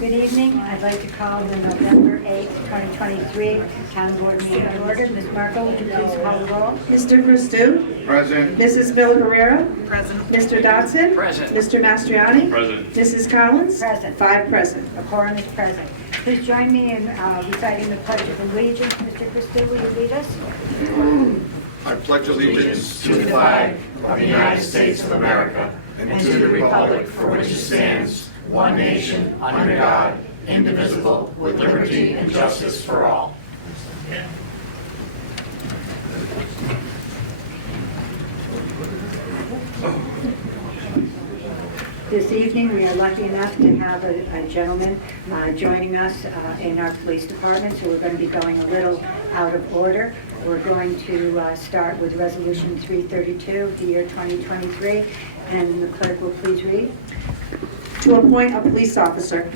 Good evening. I'd like to call the November 8th, 2023 Town Board meeting to order. Ms. Marco, would you please call the roll? Mr. Christou? Present. Mrs. Miller-Herrera? Present. Mr. Dodson? Present. Mr. Mastriani? Present. Mrs. Collins? Present. 5 present. A quorum is present. Please join me in reciting the Pledge of Allegiance. Mr. Christou, will you lead us? I pledge allegiance to the flag of the United States of America and to the republic for which it stands, one nation, under God, indivisible, with liberty and justice for all. This evening, we are lucky enough to have a gentleman joining us in our police department, so we're going to be going a little out of order. We're going to start with Resolution 332 of the year 2023, and the clerk will please read. To appoint a police officer.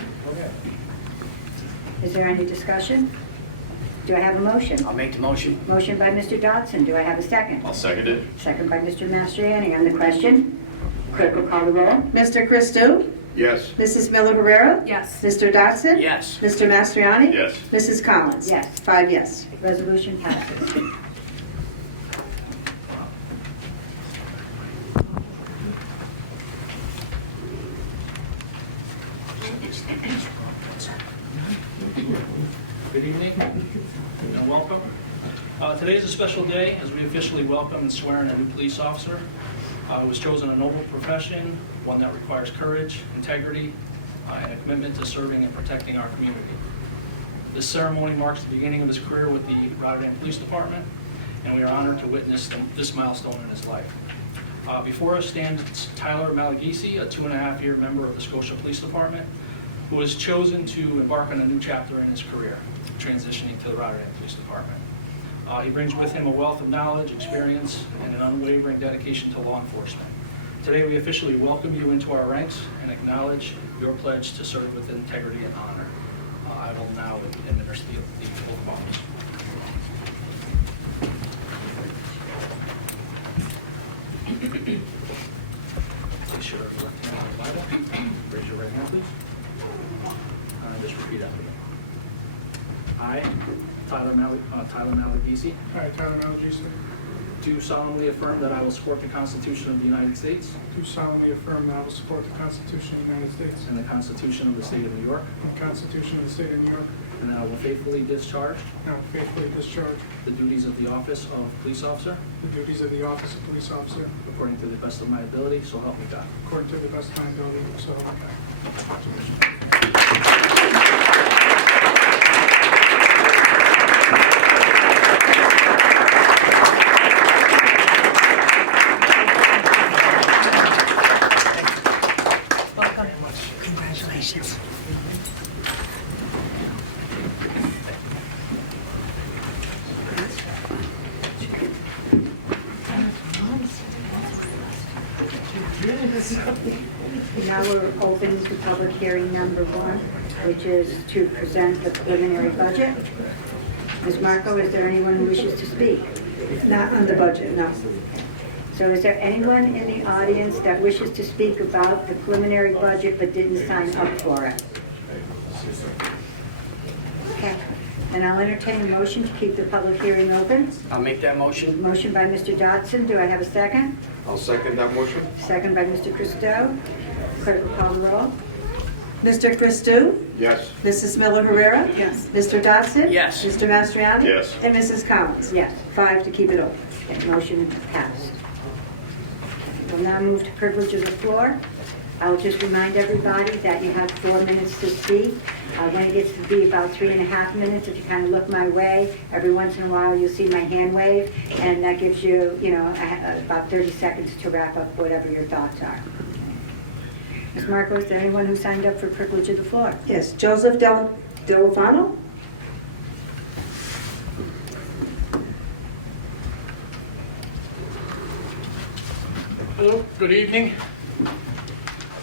Is there any discussion? Do I have a motion? I'll make the motion. Motion by Mr. Dodson. Do I have a second? I'll second it. Second by Mr. Mastriani. On the question, clerk will call the roll. Mr. Christou? Yes. Mrs. Miller-Herrera? Yes. Mr. Dodson? Yes. Mr. Mastriani? Yes. Mrs. Collins? Yes. 5 yes. Resolution passes. Good evening and welcome. Today is a special day as we officially welcome and swear in a new police officer who has chosen a noble profession, one that requires courage, integrity, and a commitment to serving and protecting our community. This ceremony marks the beginning of his career with the Rotterdam Police Department, and we are honored to witness this milestone in his life. Before us stands Tyler Malagisi, a 2.5-year member of the Scotia Police Department, who has chosen to embark on a new chapter in his career, transitioning to the Rotterdam Police Department. He brings with him a wealth of knowledge, experience, and an unwavering dedication to law enforcement. Today we officially welcome you into our ranks and acknowledge your pledge to serve with integrity and honor. I will now administer the oath of office. Place your left hand on the Bible. Raise your right hand, please. Just repeat after me. I, Tyler Malagisi, I, Tyler Malagisi, do solemnly affirm that I will support the Constitution of the United States do solemnly affirm that I will support the Constitution of the United States and the Constitution of the State of New York, and the Constitution of the State of New York, and that I will faithfully discharge and I will faithfully discharge the duties of the office of police officer the duties of the office of police officer according to the best of my ability, so help me God. according to the best of my ability, so help me God. Congratulations. Now we're open to public hearing number 1, which is to present the preliminary budget. Ms. Marco, is there anyone who wishes to speak? Not on the budget, no. So is there anyone in the audience that wishes to speak about the preliminary budget but didn't sign up for it? Okay, and I'll entertain a motion to keep the public hearing open. I'll make that motion. Motion by Mr. Dodson. Do I have a second? I'll second that motion. Second by Mr. Christou. Clerk will call the roll. Mr. Christou? Yes. Mrs. Miller-Herrera? Yes. Mr. Dodson? Yes. Mr. Mastriani? Yes. And Mrs. Collins? Yes. 5 to keep it open. Okay, motion passed. We'll now move to privilege of the floor. I'll just remind everybody that you have 4 minutes to speak. When it gets to be about 3.5 minutes, if you kind of look my way, every once in a while you'll see my hand wave, and that gives you, about 30 seconds to wrap up whatever your thoughts are. Ms. Marco, is there anyone who signed up for privilege of the floor? Yes, Joseph Delfano? Hello, good evening.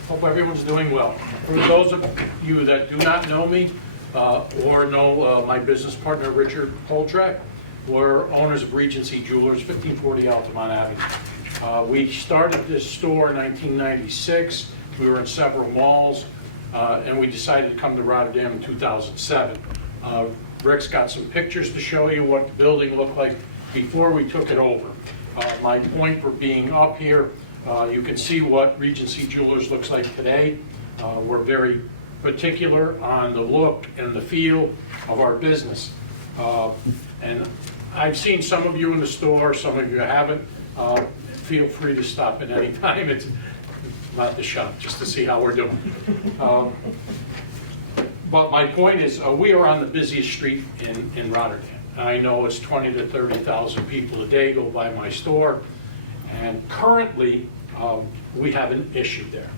Hope everyone's doing well. For those of you that do not know me or know my business partner, Richard Poltrak, we're owners of Regency Jewelers, 1540 Altamont Avenue. We started this store in 1996. We were in several malls. and we decided to come to Rotterdam in 2007. Rick's got some pictures to show you what the building looked like before we took it over. My point for being up here, you can see what Regency Jewelers looks like today. We're very particular on the look and the feel of our business. And I've seen some of you in the store, some of you haven't. Feel free to stop at any time. It's not the shop, just to see how we're doing. But my point is, we are on the busiest street in Rotterdam. I know it's 20 to 30,000 people a day go by my store, and currently we have an issue there.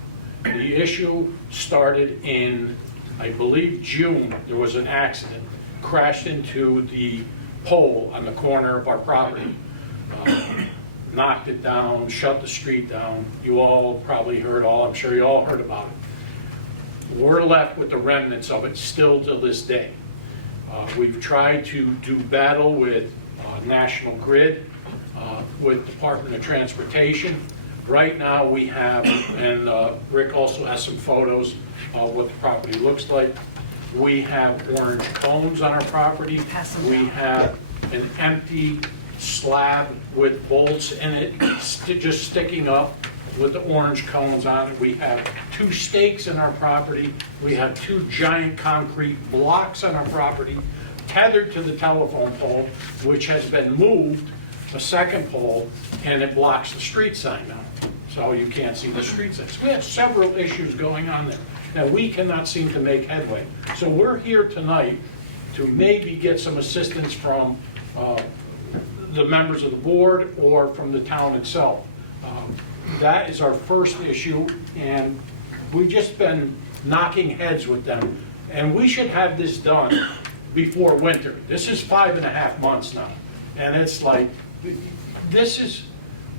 The issue started in, I believe, June. There was an accident, crashed into the pole on the corner of our property, knocked it down, shut the street down. You all probably heard I'm sure you all heard about it. We're left with the remnants of it still to this day. We've tried to do battle with National Grid, with Department of Transportation. Right now we have, and Rick also has some photos of what the property looks like. We have orange cones on our property. We have an empty slab with bolts in it, just sticking up with the orange cones on it. We have 2 stakes in our property. We have 2 giant concrete blocks on our property tethered to the telephone pole, which has been moved, a second pole, and it blocks the street sign now. So you can't see the street signs. We have several issues going on there. Now, we cannot seem to make headway. So we're here tonight to maybe get some assistance from the members of the board or from the town itself. That is our first issue, and we've just been knocking heads with them. And we should have this done before winter. This is 5.5 months now. And it's like, this is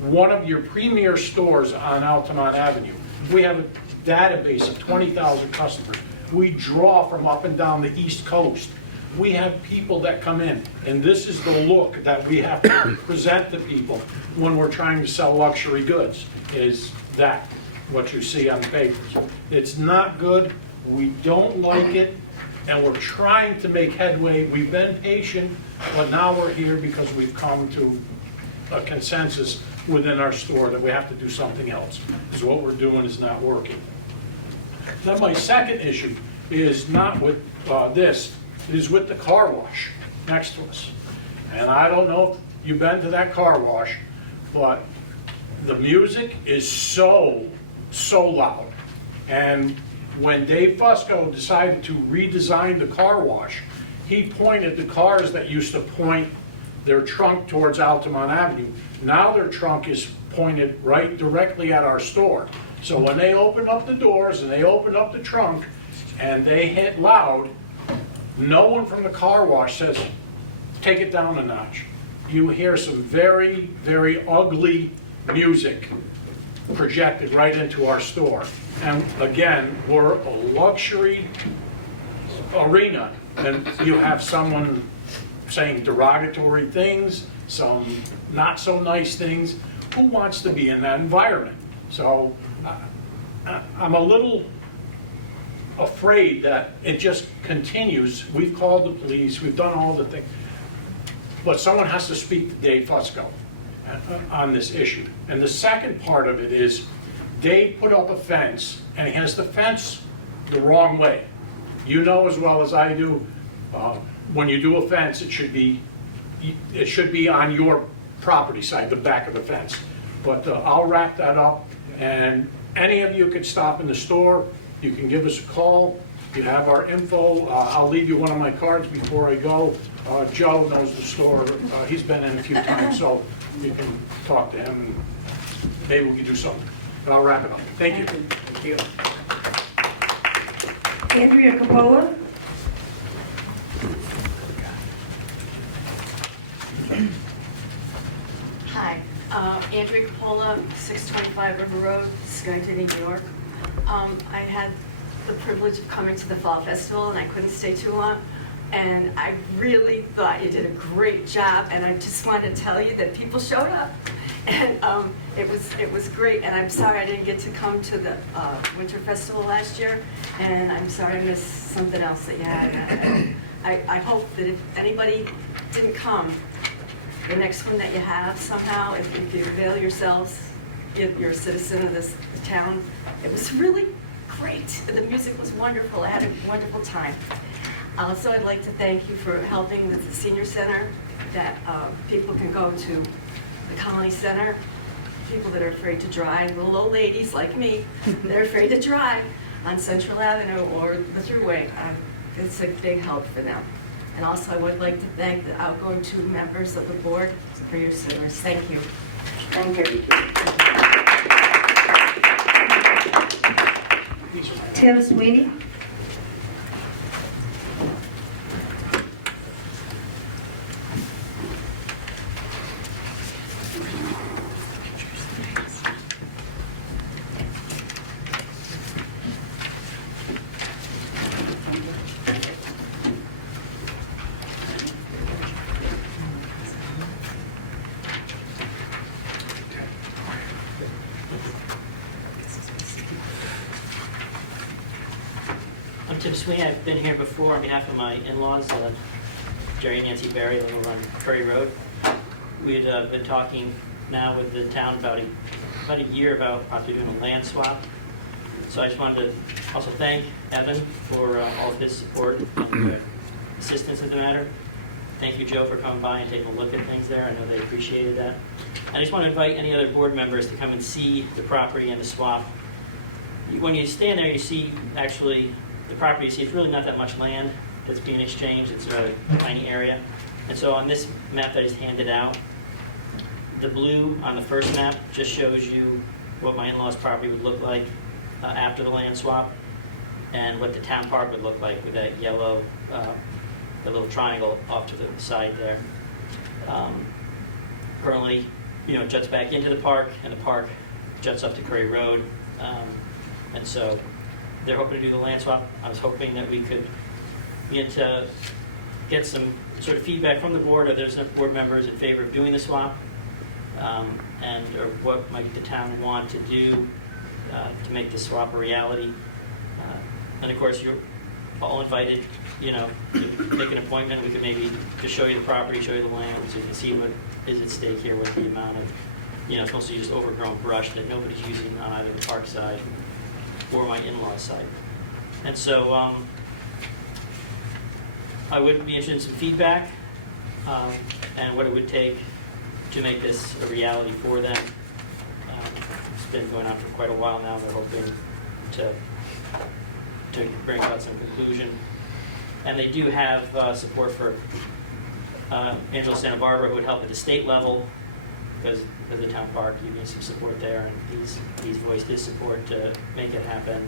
one of your premier stores on Altamont Avenue. We have a database of 20,000 customers. We draw from up and down the East Coast. We have people that come in, and this is the look that we have to present to people when we're trying to sell luxury goods, is that, what you see on the papers. It's not good, we don't like it, and we're trying to make headway. We've been patient, but now we're here because we've come to a consensus within our store that we have to do something else, because what we're doing is not working. Then my second issue is not with this, it is with the car wash next to us. And I don't know if you've been to that car wash, but the music is so loud. And when Dave Fusco decided to redesign the car wash, he pointed the cars that used to point their trunk towards Altamont Avenue. Now their trunk is pointed right directly at our store. So when they open up the doors and they open up the trunk and they hit loud, no one from the car wash says, take it down a notch. You hear some very, very ugly music projected right into our store. And again, we're a luxury arena, and you have someone saying derogatory things, some not so nice things. Who wants to be in that environment? So I'm a little afraid that it just continues. We've called the police, we've done all the things, but someone has to speak to Dave Fusco on this issue. And the second part of it is Dave put up a fence, and he has the fence the wrong way. You know as well as I do, when you do a fence, it should be on your property side, the back of the fence. But I'll wrap that up, and any of you could stop in the store. You can give us a call. You have our info. I'll leave you one of my cards before I go. Joe knows the store. He's been in a few times, so you can talk to him, and maybe we can do something. But I'll wrap it up. Thank you. Thank you. Andrea Capola. Hi, Andrea Capola, 625 River Road, Schenectady, New York. I had the privilege of coming to the Fall Festival, and I couldn't stay too long. And I really thought you did a great job, and I just wanted to tell you that people showed up. And it was great, and I'm sorry I didn't get to come to the Winter Festival last year, and I'm sorry I missed something else that you had. I hope that if anybody didn't come, the next one that you have somehow, if you avail yourselves, if you're a citizen of this town, it was really great. The music was wonderful. I had a wonderful time. Also, I'd like to thank you for helping with the senior center, that people can go to the Colony Center. People that are afraid to drive, little old ladies like me, that are afraid to drive on Central Avenue or the Thruway. It's a big help for them. And also, I would like to thank the outgoing 2 members of the board for your service. Thank you. Thank you. Tim Sweeney? I'm Tim Sweeney. I've been here before on behalf of my in-laws, Jerry and Nancy Berry, that live on Prairie Road. We had been talking now with the town about a year about possibly doing a land swap. So I just wanted to also thank Evan for all of his support and assistance in the matter. Thank you, Joe, for coming by and taking a look at things there. I know they appreciated that. I just want to invite any other board members to come and see the property and the swap. When you stand there, you see actually the property. You see it's really not that much land that's being exchanged. It's a tiny area. And so on this map that is handed out, the blue on the first map just shows you what my in-laws' property would look like after the land swap, and what the town park would look like with that yellow, the little triangle off to the side there. Currently, it juts back into the park, and the park juts up to Curry Road. And so they're hoping to do the land swap. I was hoping that we could begin to get some sort of feedback from the board, or there's enough board members in favor of doing the swap, or what might the town want to do to make the swap a reality. And of course, you're all invited, to make an appointment. We could maybe just show you the property, show you the land, so you can see what is at stake here, what the amount of, it's mostly just overgrown brush that nobody's using on either the park side or my in-laws side. And so I would be interested in some feedback and what it would take to make this a reality for them. It's been going on for quite a while now. They're hoping to bring about some conclusion. And they do have support for Angelo Santa Barbara, who would help at the state level, because of the town park, you need some support there, and he's voiced his support to make it happen.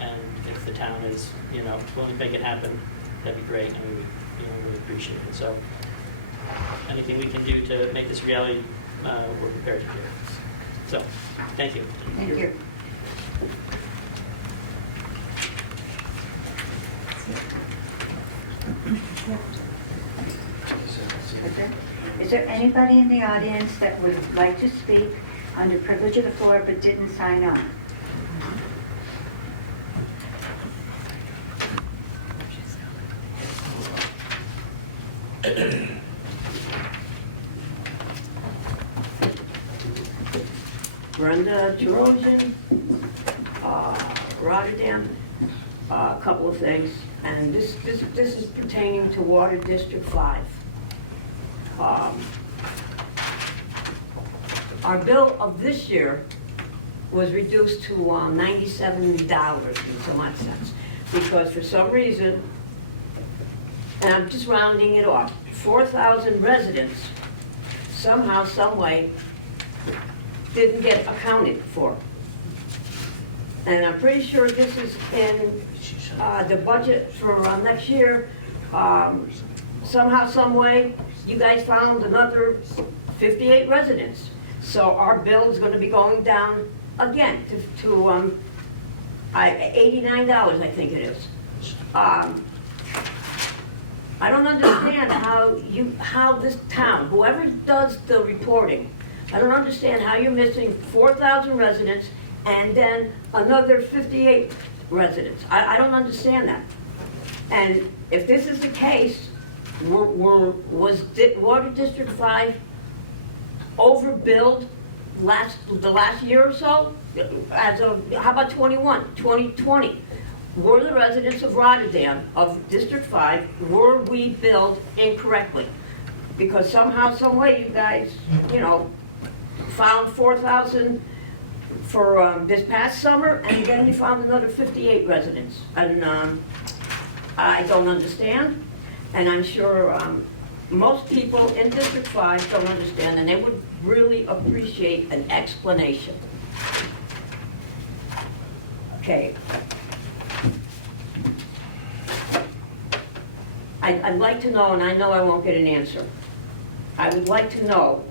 And if the town is, willing to make it happen, that'd be great, and we would, really appreciate it. So anything we can do to make this reality, we're prepared to do. So, thank you. Thank you. Okay. Is there anybody in the audience that would like to speak under privilege of the floor but didn't sign up? Brenda Drozen, Rotterdam, a couple of things, and this is pertaining to Water District 5. Our bill of this year was reduced to $97 and some odd cents, because for some reason, and I'm just rounding it off, 4,000 residents somehow, some way, didn't get accounted for. And I'm pretty sure this is in the budget for next year. Somehow, some way, you guys found another 58 residents. So our bill is going to be going down again to $89, I think it is. I don't understand how this town, whoever does the reporting, I don't understand how you're missing 4,000 residents and then another 58 residents. I don't understand that. And if this is the case, was Water District 5 overbilled the last year or so? As of, how about 2020? Were the residents of Rotterdam, of District 5, were we billed incorrectly? Because somehow, some way, you guys, found 4,000 for this past summer, and then you found another 58 residents. And I don't understand, and I'm sure most people in District 5 don't understand, and they would really appreciate an explanation. Okay. I'd like to know, and I know I won't get an answer, I would like to know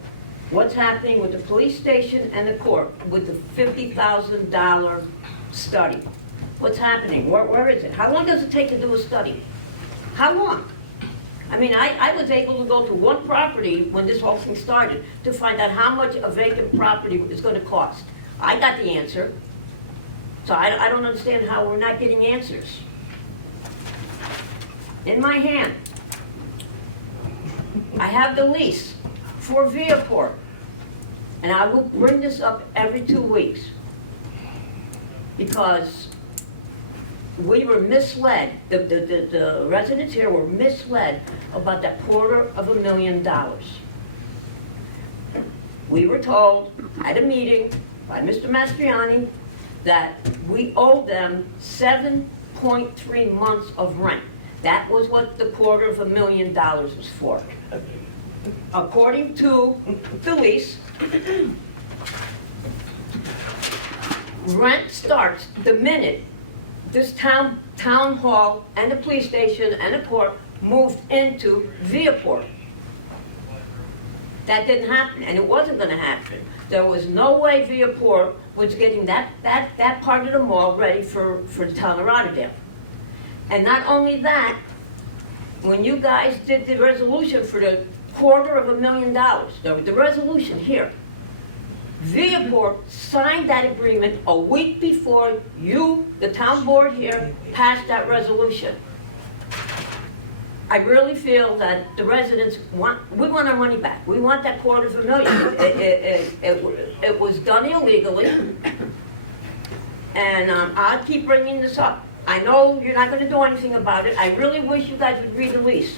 what's happening with the police station and the court with the $50,000 study. What's happening? Where is it? How long does it take to do a study? How long? I mean, I was able to go to one property when this whole thing started to find out how much a vacant property is going to cost. I got the answer. So I don't understand how we're not getting answers. In my hand, I have the lease for Viaport, and I will bring this up every 2 weeks because we were misled, the residents here were misled about that $250,000. We were told at a meeting by Mr. Mastriani that we owe them 7.3 months of rent. That was what the $250,000 was for. According to the lease, rent starts the minute this town hall and the police station and the court moved into Viaport. That didn't happen, and it wasn't going to happen. There was no way Viaport was getting that part of the mall ready for the town of Rotterdam. And not only that, when you guys did the resolution for the $250,000, the resolution here, Viaport signed that agreement a week before you, the town board here, passed that resolution. I really feel that the residents we want our money back. We want that $250,000. It was done illegally, and I'll keep bringing this up. I know you're not going to do anything about it. I really wish you guys would read the lease.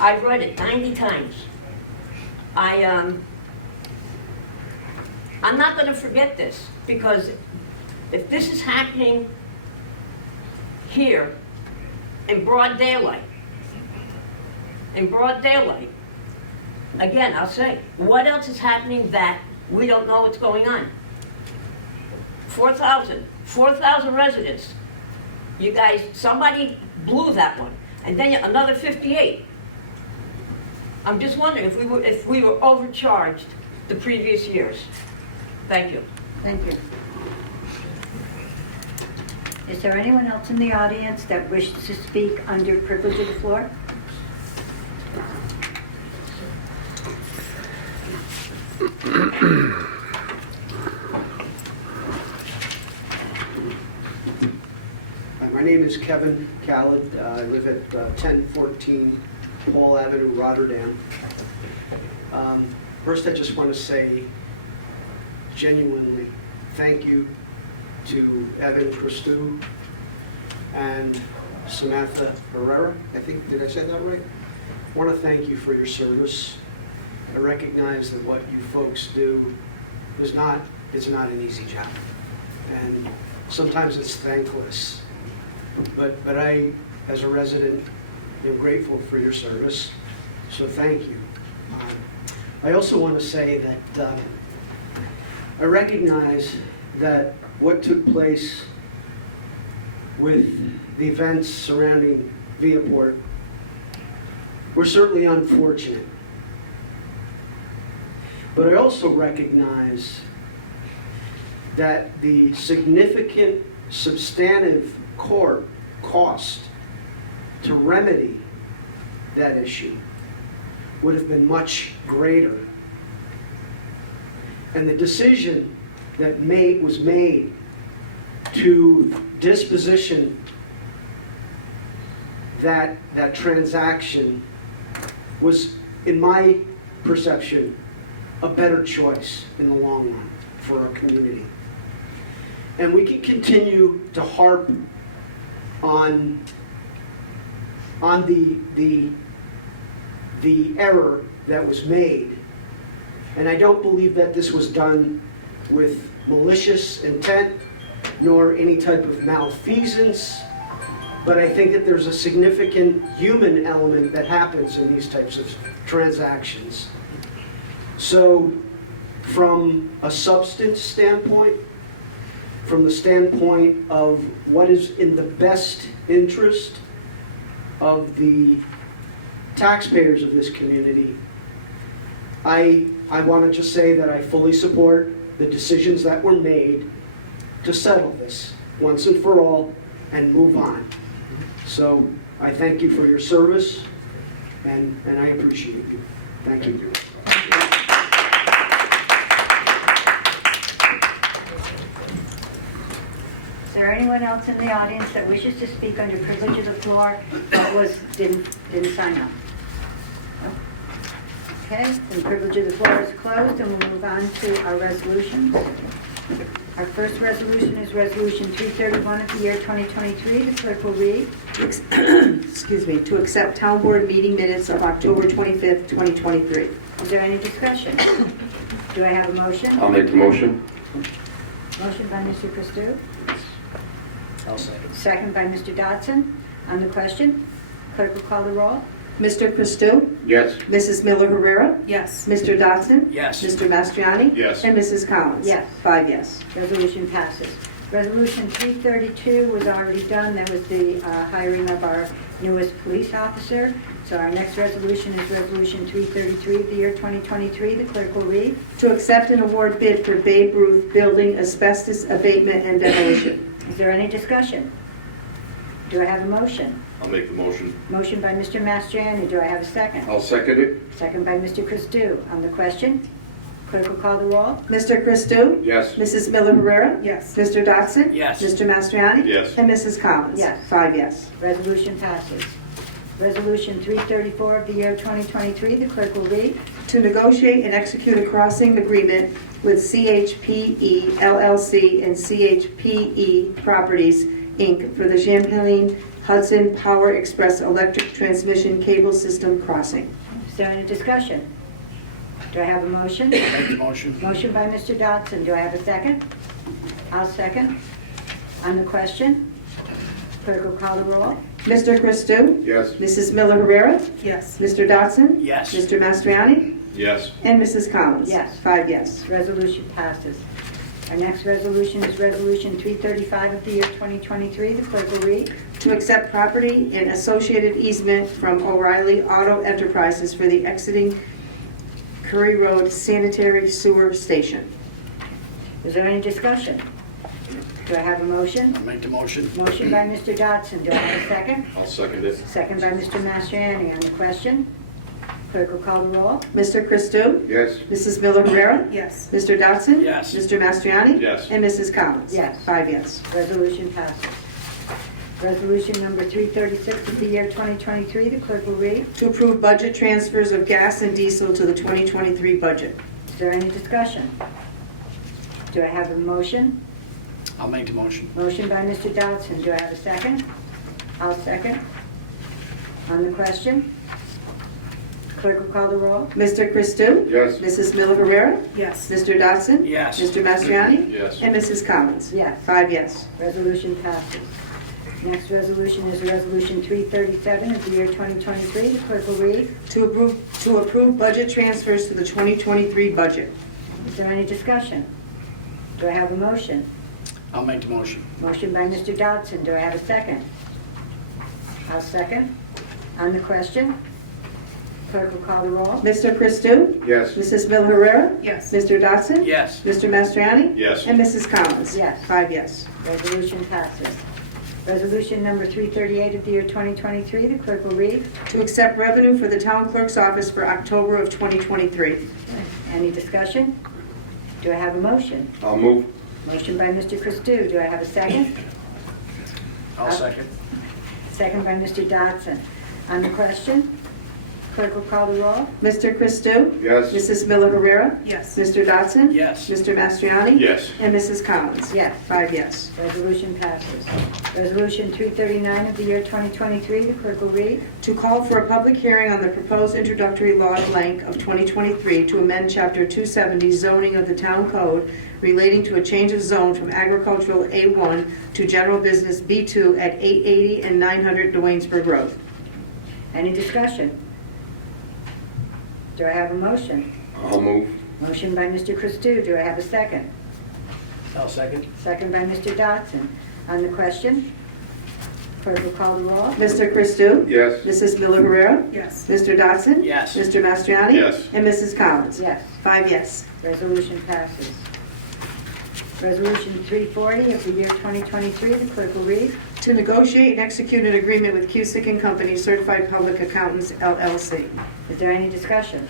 I've read it 90 times. I'm not going to forget this, because if this is happening here in broad daylight, again, I'll say, what else is happening that we don't know what's going on? 4,000 residents. You guys, somebody blew that one. And then another 58. I'm just wondering if we were overcharged the previous years. Thank you. Thank you. Is there anyone else in the audience that wishes to speak under privilege of the floor? My name is Kevin Khaled. I live at 1014 Paul Avenue, Rotterdam. First, I just want to say genuinely thank you to Evan Christou and Samantha Herrera. I think, did I say that right? I want to thank you for your service. I recognize that what you folks do it's not an easy job. And sometimes it's thankless. But I, as a resident, am grateful for your service, so thank you. I also want to say that I recognize that what took place with the events surrounding Viaport were certainly unfortunate. But I also recognize that the significant substantive court cost to remedy that issue would have been much greater And the decision that was made to disposition that transaction was, in my perception, a better choice in the long run for our community. And we can continue to harp on the error that was made. And I don't believe that this was done with malicious intent, nor any type of malfeasance, but I think that there's a significant human element that happens in these types of transactions. So, from a substance standpoint, from the standpoint of what is in the best interest of the taxpayers of this community, I want to just say that I fully support the decisions that were made to settle this once and for all and move on. So I thank you for your service, and I appreciate you. Thank you. Is there anyone else in the audience that wishes to speak under privilege of the floor but didn't sign up? No? Okay, then privilege of the floor is closed, and we'll move on to our resolutions. Our first resolution is Resolution 331 of the year 2023. The clerk will read. Excuse me, to accept town board meeting minutes of October 25th, 2023. Is there any discussion? Do I have a motion? I'll make the motion. Motion by Mr. Christou, I'll second. second by Mr. Dodson. On the question, clerk will call the roll. Mr. Christou? Yes. Mrs. Miller Herrera? Yes. Mr. Dodson? Yes. Mr. Mastriani? Yes. And Mrs. Collins? Yes. 5 yes. Resolution passes. Resolution 332 was already done. That was the hiring of our newest police officer. So our next resolution is Resolution 333 of the year 2023. The clerk will read. To accept and award bid for Babe Ruth Building asbestos abatement and demolition. Is there any discussion? Do I have a motion? I'll make the motion. Motion by Mr. Mastriani. Do I have a second? I'll second it. Second by Mr. Christou. On the question, clerk will call the roll. Mr. Christou? Yes. Mrs. Miller Herrera? Yes. Mr. Dodson? Yes. Mr. Mastriani? Yes. And Mrs. Collins? Yes. 5 yes. Resolution passes. Resolution 334 of the year 2023. The clerk will read. To negotiate and execute a crossing agreement with CHPE LLC and CHPE Properties, Inc. for the Champlain Hudson Power Express Electric Transmission Cable System crossing. Is there any discussion? Do I have a motion? Make the motion. Motion by Mr. Dodson. Do I have a second? I'll second. On the question, clerk will call the roll. Mr. Christou? Yes. Mrs. Miller Herrera? Yes. Mr. Dodson? Yes. Mr. Mastriani? Yes. And Mrs. Collins? Yes. 5 yes. Resolution passes. Our next resolution is Resolution 335 of the year 2023. The clerk will read. To accept property and associated easement from O'Reilly Auto Enterprises for the exiting Curry Road Sanitary Sewer Station. Is there any discussion? Do I have a motion? I'll make the motion. Motion by Mr. Dodson. Do I have a second? I'll second it. Second by Mr. Mastriani. On the question, clerk will call the roll. Mr. Christou? Yes. Mrs. Miller Herrera? Yes. Mr. Dodson? Yes. Mr. Mastriani? Yes. And Mrs. Collins? Yes. 5 yes. Resolution passes. Resolution number 336 of the year 2023. The clerk will read. To approve budget transfers of gas and diesel to the 2023 budget. Is there any discussion? Do I have a motion? I'll make the motion. Motion by Mr. Dodson. Do I have a second? I'll second. On the question, clerk will call the roll. Mr. Christou? Yes. Mrs. Miller Herrera? Yes. Mr. Dodson? Yes. Mr. Mastriani? Yes. And Mrs. Collins? Yes. 5 yes. Resolution passes. Next resolution is Resolution 337 of the year 2023. The clerk will read. To approve budget transfers to the 2023 budget. Is there any discussion? Do I have a motion? I'll make the motion. Motion by Mr. Dodson. Do I have a second? I'll second. On the question, clerk will call the roll. Mr. Christou? Yes. Mrs. Miller Herrera? Yes. Mr. Dodson? Yes. Mr. Mastriani? Yes. And Mrs. Collins? Yes. 5 yes. Resolution passes. Resolution number 338 of the year 2023. The clerk will read. To accept revenue for the town clerk's office for October of 2023. Any discussion? Do I have a motion? I'll move. Motion by Mr. Christou. Do I have a second? I'll second. Second by Mr. Dodson. On the question, clerk will call the roll. Mr. Christou? Yes. Mrs. Miller Rivera? Yes. Mr. Dodson? Yes. Mr. Mastriani? Yes. And Mrs. Collins? Yes. 5 yes. Resolution passes. Resolution 339 of the year 2023, the clerk will read. To call for a public hearing on the proposed introductory law blank of 2023 to amend Chapter 270 zoning of the Town Code relating to a change of zone from agricultural A1 to general business B2 at 880 and 900 Duanesburg Road. Any discussion? Do I have a motion? I'll move. Motion by Mr. Christou. Do I have a second? I'll second. Second by Mr. Dodson. On the question, clerk will call the roll. Mr. Christou? Yes. Mrs. Miller Rivera? Yes. Mr. Dodson? Yes. Mr. Mastriani? Yes. And Mrs. Collins? Yes. 5 yes. Resolution passes. Resolution 340 of the year 2023, the clerk will read. To negotiate and execute an agreement with Cusick and Company Certified Public Accountants, LLC. Is there any discussion?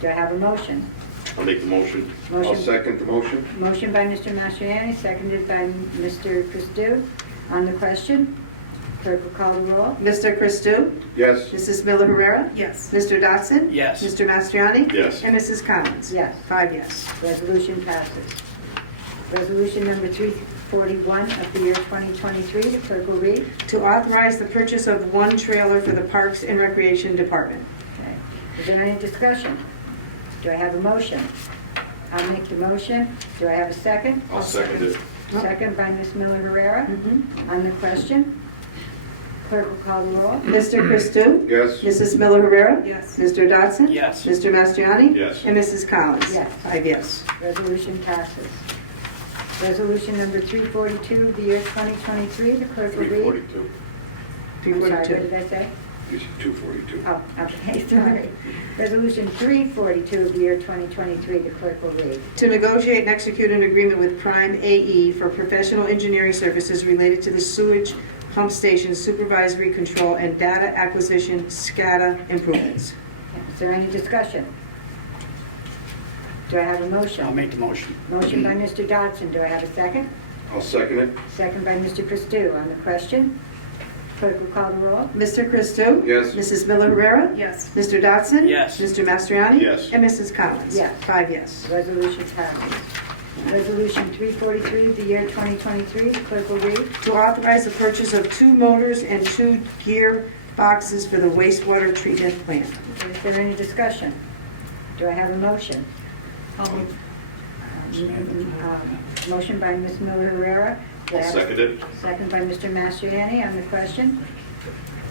Do I have a motion? I'll make the motion. Motion. I'll second the motion. Motion by Mr. Mastriani, seconded by Mr. Christou. On the question, clerk will call the roll. Mr. Christou? Yes. Mrs. Miller Herrera? Yes. Mr. Dodson? Yes. Mr. Mastriani? Yes. And Mrs. Collins? Yes. 5 yes. Resolution passes. Resolution number 341 of the year 2023, the clerk will read. To authorize the purchase of 1 trailer for the Parks and Recreation Department. Okay. Is there any discussion? Do I have a motion? I'll make the motion. Do I have a second? I'll second it. Second by Ms. Miller Herrera. Mhm. On the question, clerk will call the roll. Mr. Christou? Yes. Mrs. Miller Herrera? Yes. Mr. Dodson? Yes. Mr. Mastriani? Yes. And Mrs. Collins? Yes. 5 yes. Resolution passes. Resolution number 342 of the year 2023, the clerk will read. 342. I'm sorry, what 342. did I say? You said 242. Oh, okay, sorry. Resolution 342 of the year 2023, the clerk will read. To negotiate and execute an agreement with Prime AE for professional engineering services related to the sewage pump station supervisory control and data acquisition SCADA improvements. Is there any discussion? Do I have a I'll motion? make the motion. Motion by Mr. Dodson. Do I have a second? I'll second it. Second by Mr. Christou. On the question, clerk will call the roll. Mr. Christou? Yes. Mrs. Miller Herrera? Yes. Mr. Dodson? Yes. Mr. Mastriani? Yes. And Mrs. Collins? Yes. 5 yes. Resolution passes. Resolution 343 of the year 2023, the clerk will read. To authorize the purchase of 2 motors and 2 gear boxes for the wastewater treatment plant. Is there any discussion? Do I have a motion? I'll move. Motion by Ms. Miller Herrera. Do I I'll have- second it. Second by Mr. Mastriani. On the question,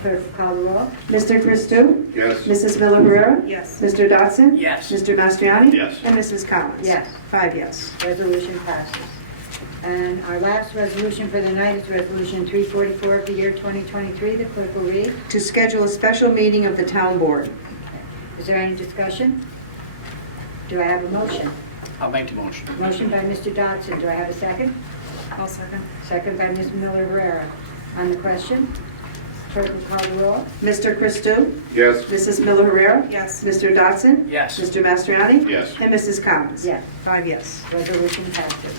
clerk will call the roll. Mr. Christou? Yes. Mrs. Miller Herrera? Yes. Mr. Dodson? Yes. Mr. Mastriani? Yes. And Mrs. Collins? Yes. 5 yes. Resolution passes. And our last resolution for the night is Resolution 344 of the year 2023. The clerk will read. To schedule a special meeting of the town board. Is there any discussion? Do I have a motion? I'll make the motion. Motion by Mr. Dodson. Do I have a second? I'll second. Second by Ms. Miller Herrera. On the question, clerk will call the roll. Mr. Christou? Yes. Mrs. Miller Herrera? Yes. Mr. Dodson? Yes. Mr. Mastriani? Yes. And Mrs. Collins? Yes. 5 yes. Resolution passes.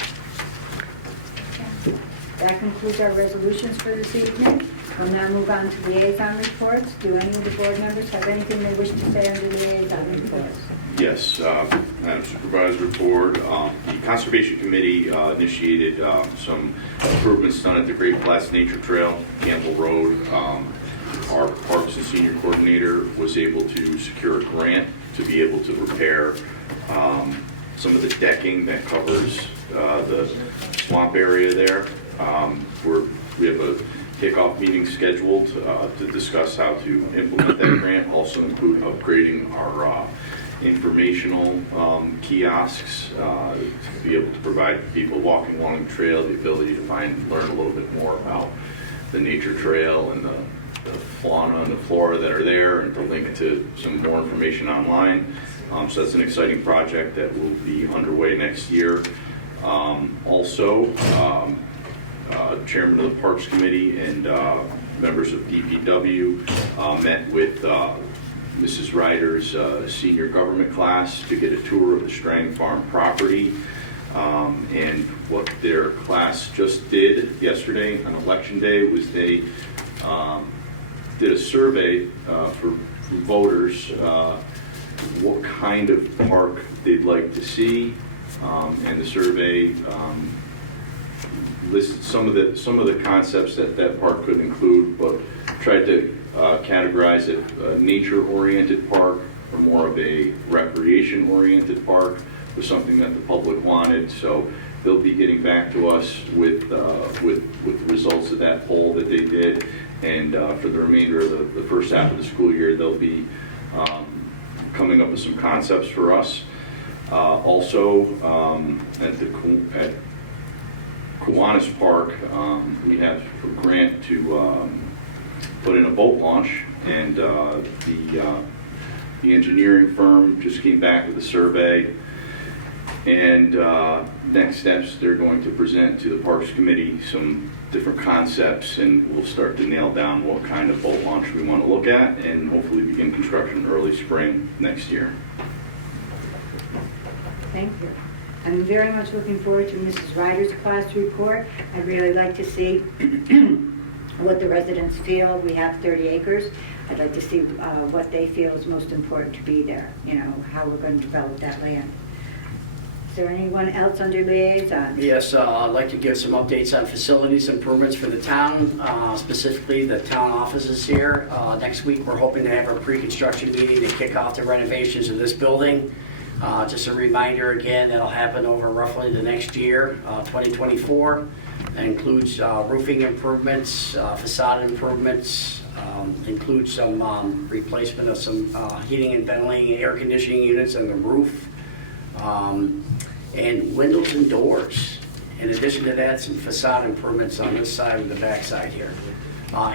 That concludes our resolutions for this evening. We'll now move on to liaison reports. Do any of the board members have anything they wish to say under liaison reports? Yes, Madam Supervisor Board, the Conservation Committee initiated some improvements done at the Great Flats Nature Trail, Campbell Road. Our Parks and Senior Coordinator was able to secure a grant to be able to repair some of the decking that covers the swamp area there. We have a kickoff meeting scheduled to discuss how to implement that grant, also include upgrading our informational kiosks to be able to provide people walking along the trail the ability to learn a little bit more about the nature trail and the fauna and the flora that are there, and to link to some more information online. So that's an exciting project that will be underway next year. Also, Chairman of the Parks Committee and members of DPW met with Mrs. Ryder's senior government class to get a tour of the Strang Farm property. And what their class just did yesterday on election day was they did a survey for voters what kind of park they'd like to see, and the survey listed some of the concepts that park could include, but tried to categorize it a nature-oriented park or more of a recreation-oriented park was something that the public wanted. So they'll be getting back to us with the results of that poll that they did, and for the remainder of the first half of the school year, they'll be coming up with some concepts for us. Also, at Kiwanis Park, we have a grant to put in a boat launch, and the engineering firm just came back with a survey, and next steps, they're going to present to the Parks Committee some different concepts, and we'll start to nail down what kind of boat launch we want to look at, and hopefully begin construction early spring next year. Thank you. I'm very much looking forward to Mrs. Ryder's class report. I'd really like to see what the residents feel. We have 30 acres. I'd like to see what they feel is most important to be there, you know, how we're going to develop that land. Is there anyone else under liaison? Yes, I'd like to give some updates on facilities improvements for the town, specifically the town offices here. Next week, we're hoping to have a pre-construction meeting to kick off the renovations of this building. Just a reminder again, that'll happen over roughly the next year, 2024. That includes roofing improvements, facade improvements, includes some replacement of some heating and ventilating and air conditioning units on the roof, and windows and doors. In addition to that, some facade improvements on this side and the back side here.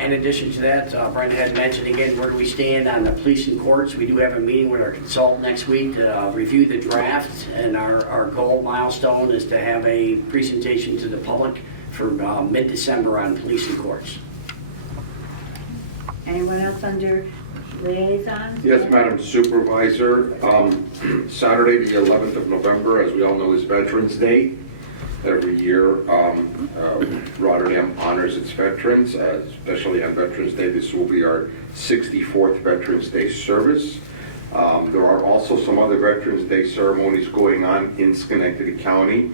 In addition to that, Brenda had mentioned again, where do we stand on the police and courts? We do have a meeting with our consultant next week to review the draft, and our goal milestone is to have a presentation to the public for mid-December on police and courts. Anyone else under liaison? Yes, Madam Supervisor. Saturday, the 11th of November, as we all know, is Veterans Day. Every year, Rotterdam honors its veterans, especially on Veterans Day. This will be our 64th Veterans Day service. There are also some other Veterans Day ceremonies going on in Schenectady County.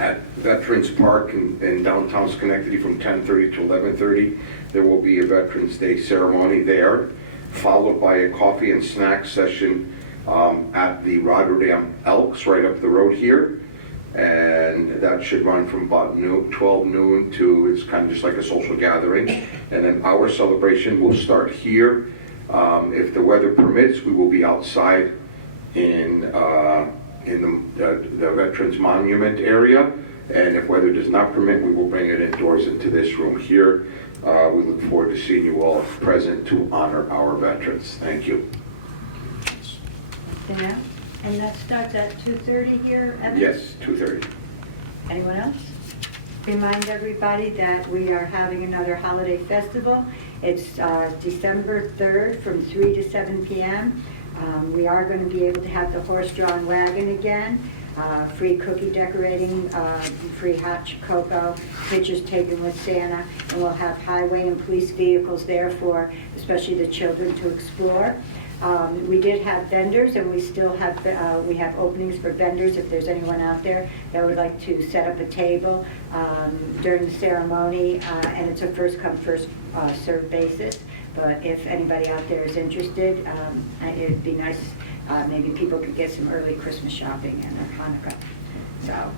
At Veterans Park in downtown Schenectady from 10:30 to 11:30, there will be a Veterans Day ceremony there, followed by a coffee and snack session at the Rotterdam Elks right up the road here. And that should run from about 12 noon to, it's kind of just like a social gathering. And then our celebration will start here. If the weather permits, we will be outside in the Veterans Monument area. And if weather does not permit, we will bring it indoors into this room here. We look forward to seeing you all present to honor our veterans. Thank you. Yeah. And that starts at 2:30 here, Evan? Yes, 2:30. Anyone else? Remind everybody that we are having another holiday festival. It's December 3rd from 3 to 7 p.m. We are going to be able to have the horse-drawn wagon again, free cookie decorating, free hot cocoa, pictures taken with Santa, and we'll have highway and police vehicles there for especially the children to explore. We did have vendors, and we still have we have openings for vendors if there's anyone out there that would like to set up a table during the ceremony, and it's a first come first served basis. But if anybody out there is interested, it'd be nice. Maybe people could get some early Christmas shopping and Hanukkah. So,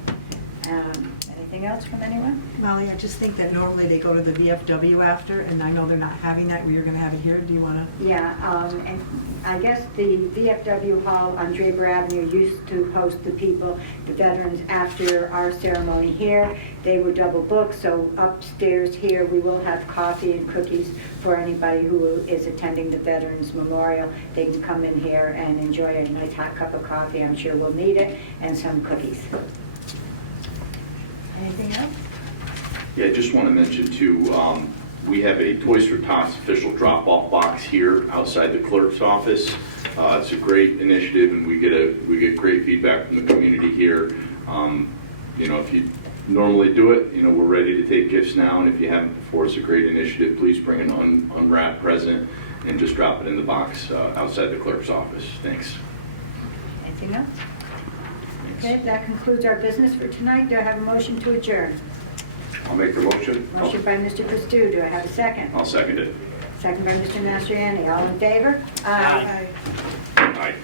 anything else from anyone? Molly, I just think that normally they go to the VFW after, and I know they're not having that. You're going to have it here. Do you want to? Yeah, and I guess the VFW Hall on Draper Avenue used to host the people, the veterans, after our ceremony here. They were double booked, so upstairs here we will have coffee and cookies for anybody who is attending the Veterans Memorial. They can come in here and enjoy a nice hot cup of coffee. I'm sure we'll need it, and some cookies. Anything else? Yeah, I just want to mention too, We have a Toys for Tots official drop-off box here outside the clerk's office. It's a great initiative, and we get great feedback from the community here. If you normally do it, we're ready to take gifts now, and if you haven't before, it's a great initiative. Please bring an unwrapped present and just drop it in the box outside the clerk's office. Thanks. Anything else? Okay, that concludes our business for tonight. Do I have a motion to adjourn? I'll make the motion. Motion by Mr. Pastou. Do I have a second? I'll second it. Second by Mr. Mastriani. All in favor? Aye. Aye.